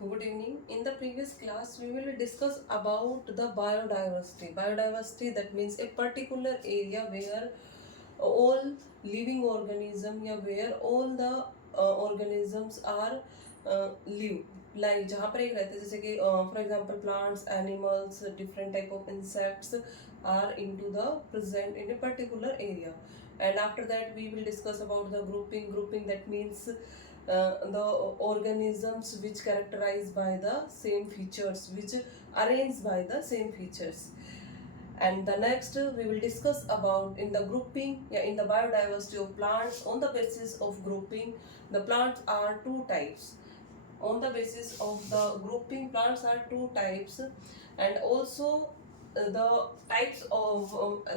Good evening. In the previous class, we will discuss about the biodiversity. Biodiversity, that means a particular area where all living organism या where all the organisms are live. Like जहाँ पर एक रहते हैं जैसे कि for example plants, animals, different type of insects are into the present in a particular area. And after that we will discuss about the grouping. Grouping, that means the organisms which characterized by the same features, which arranged by the same features. And the next we will discuss about in the grouping, in the biodiversity of plants. On the basis of grouping, the plants are two types. On the basis of the grouping, plants are two types. And also the types of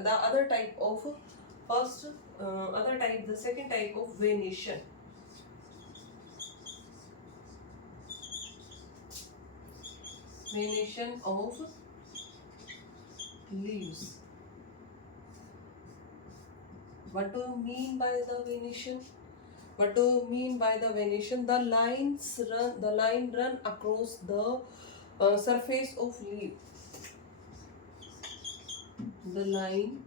the other type of first other type, the second type of venation. Venation of leaves. What do you mean by the venation? What do you mean by the venation? The line run across the surface of leaf. The line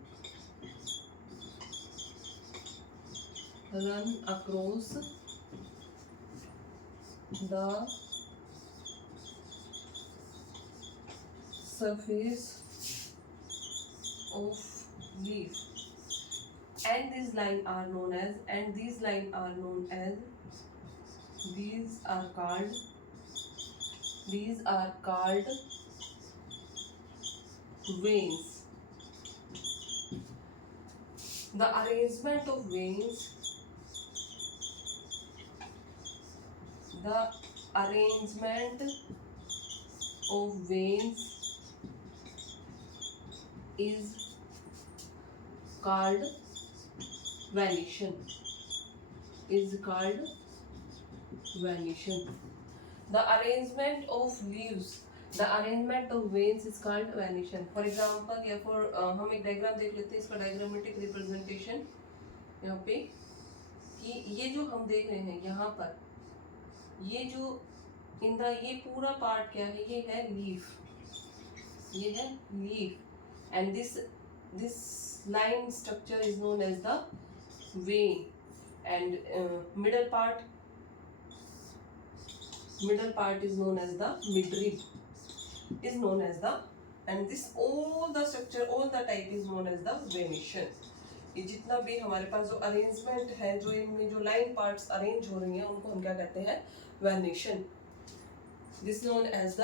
run across the surface of leaf. And these line are known as, these are called veins. The arrangement of veins, is called venation. The arrangement of leaves, the arrangement of veins is called venation. For example, या for हम एक diagram देख लेते हैं, इसका diagrammatic representation यहाँ पे, कि ये जो हम देख रहे हैं यहाँ पर, ये जो ये पूरा पार्ट क्या है, ये है leaf, and this line structure is known as the vein, and middle part is known as the midrib, and this all the structure, all the type is known as the venation. ये जितना भी हमारे पास जो arrangement है, जो इनमें जो line parts arrange हो रही हैं, उनको हम क्या कहते हैं, venation. This known as the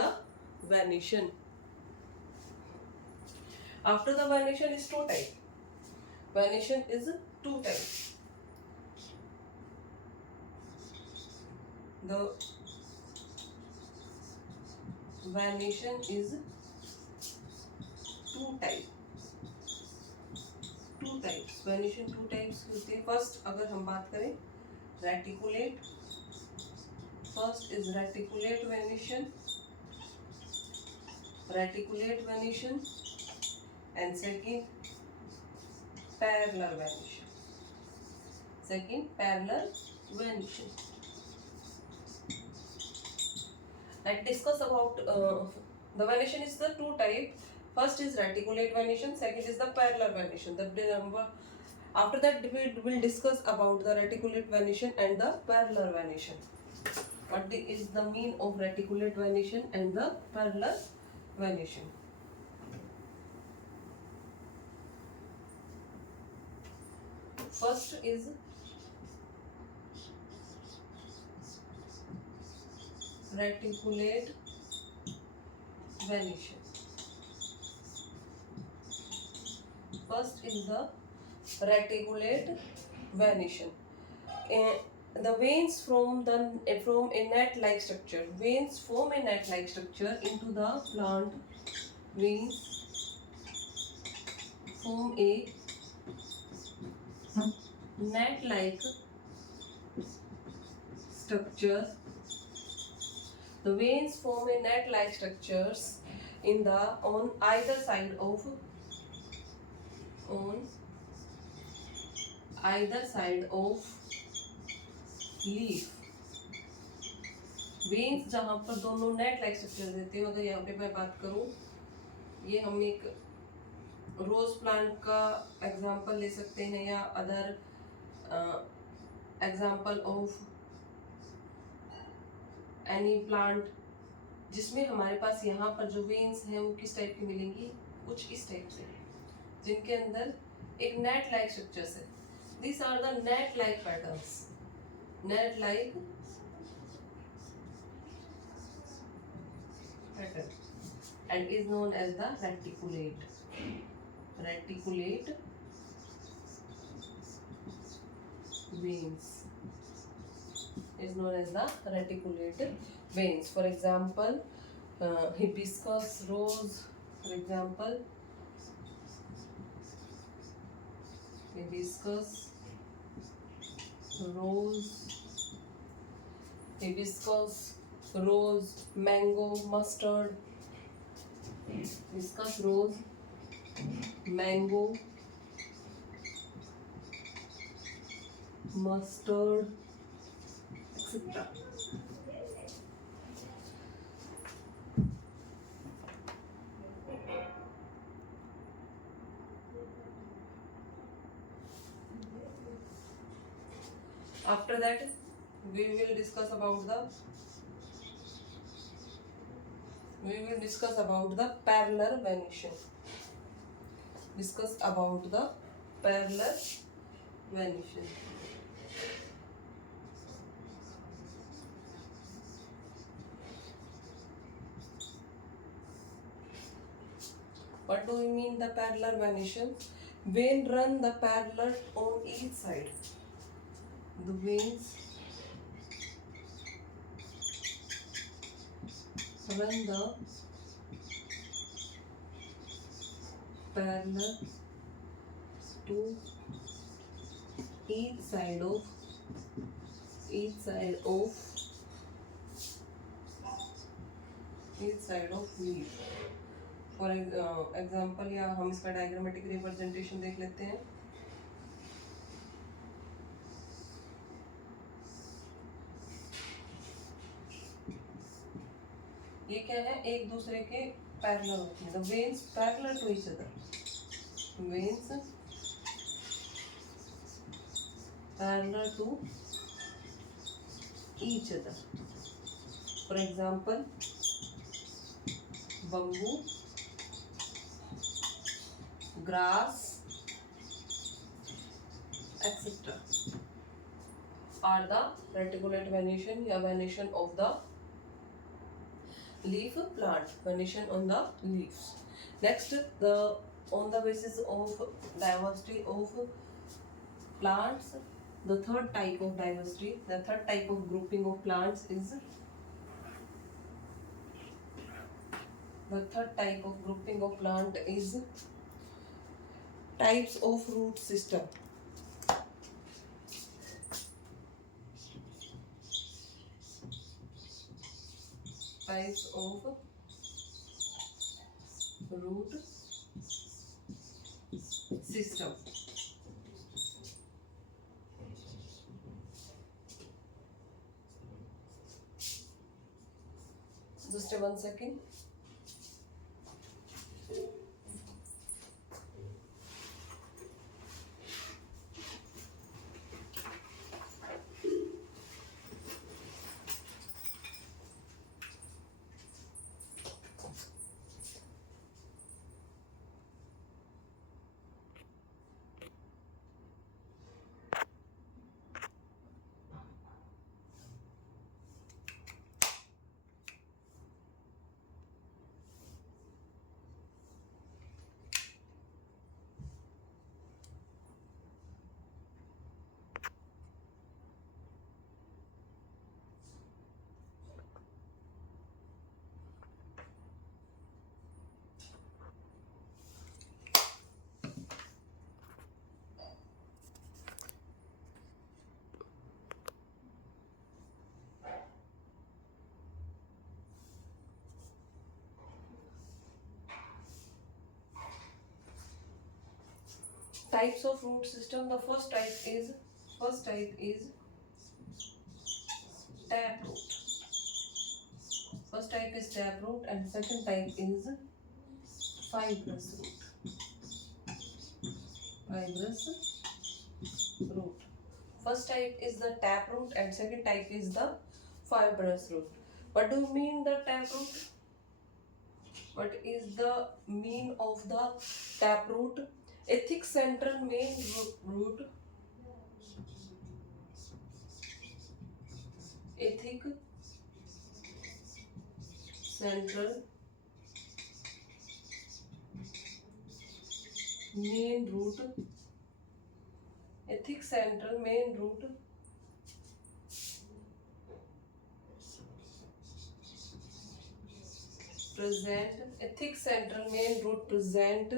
venation. After the venation is two type. Venation is two type. The venation is two type. Venation two types होते हैं. First अगर हम बात करें reticulate, first is reticulate venation, and second parallel venation. Let's discuss about the venation is the two type. First is reticulate venation, second is the parallel venation. After that we will discuss about the reticulate venation and the parallel venation. What is the mean of reticulate venation and the parallel venation? First is reticulate venation. First is the reticulate venation. The veins from a net-like structure. Veins form a net-like structure into the plant. Veins form a net-like structure. The veins form a net-like structures on either side of leaf. Veins जहाँ पर दोनों net like structure देते हैं, अगर यहाँ पे मैं बात करूँ, ये हम एक रोज प्लांट का एग्जांपल ले सकते हैं या other example of any plant, जिसमें हमारे पास यहाँ पर जो वेन्स हैं वो किस टाइप की मिलेंगी, कुछ इस टाइप से, जिनके अंदर एक नेट लाइक स्ट्रक्चर्स है. These are the net like patterns. Net like pattern and is known as the reticulate. Reticulate veins is known as the reticulate veins. For example, hibiscus rose. For example, hibiscus rose, hibiscus rose, mango, mustard, hibiscus rose, mango, mustard, etc. After that, we will discuss about the parallel venation. Discuss about the parallel venation. What do we mean the parallel venation? Vein run the parallel on each side. The veins run the parallel to each side of leaf. For example, या हम इसका diagrammatic representation देख लेते हैं. ये क्या है, एक दूसरे के पैरेलल होते हैं. The veins parallel to each other. Veins parallel to each other. For example, bamboo, grass, etc. are the reticulate venation या venation of the leaf plant. Venation on the leaves. Next, on the basis of diversity of plants, the third type of diversity, the third type of grouping of plants is types of root system. Types of root system. Just 1 second. Types of root system. The first type is taproot. First type is taproot and second type is fibrous root. Fibrous root. First type is the taproot and second type is the fibrous root. What do you mean the taproot? What is the mean of the taproot? A thick central main root. A thick central main root. A thick central main root present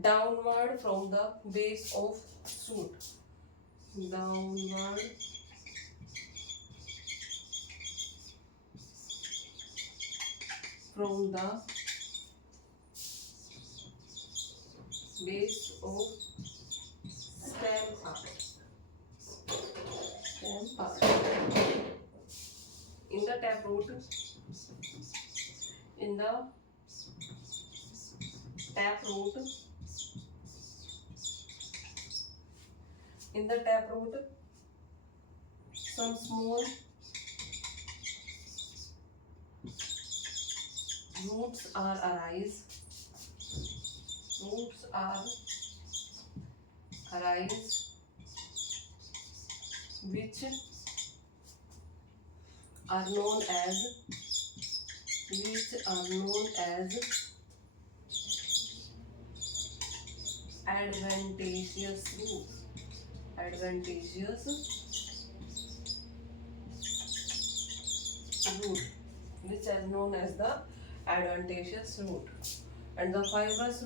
downward from the base of shoot. Downward from the base of stem part. In the taproot, some small roots are arise. Which are known as adventitious roots. Which are known as the adventitious root. And the fibrous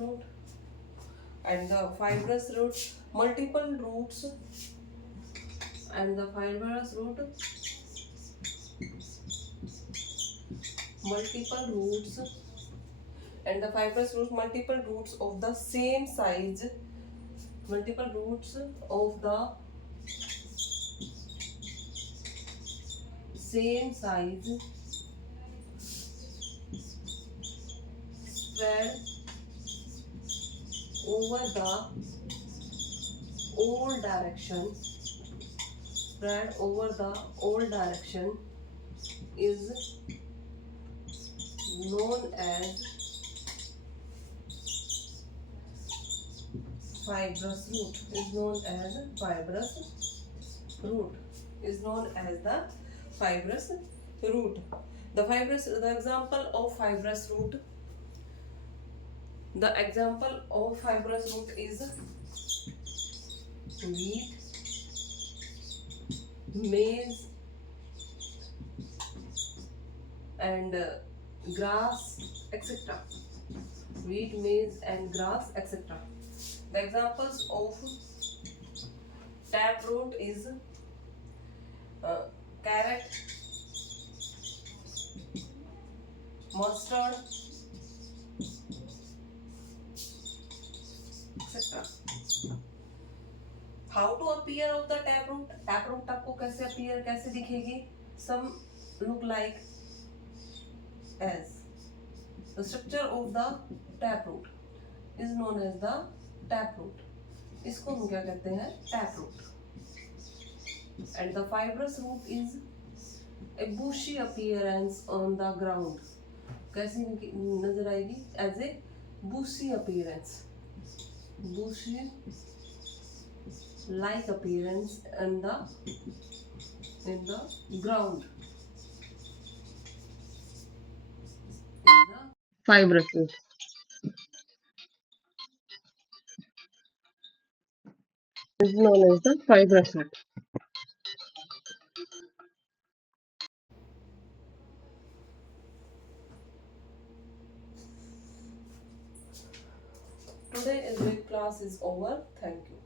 root, multiple roots. And the fibrous root, multiple roots. And the fibrous root, multiple roots of the same size. Multiple roots of the same size spread over the all direction. Is known as fibrous root. The example of fibrous root. The example of fibrous root is wheat, maize, and grass, etc. Wheat, maize, and grass, etc. The examples of taproot is carrot, mustard, etc. How to appear of the taproot? Taproot आपको कैसे appear, कैसे दिखेगी? Some look like as. The structure of the taproot is known as the taproot. इसको हम क्या कहते हैं? Taproot. And the fibrous root is a bushy appearance on the ground. कैसी नजर आएगी? As a bushy appearance. Bushy like appearance in the ground. Fibrous root is known as the fibrous root. Today's class is over. Thank you.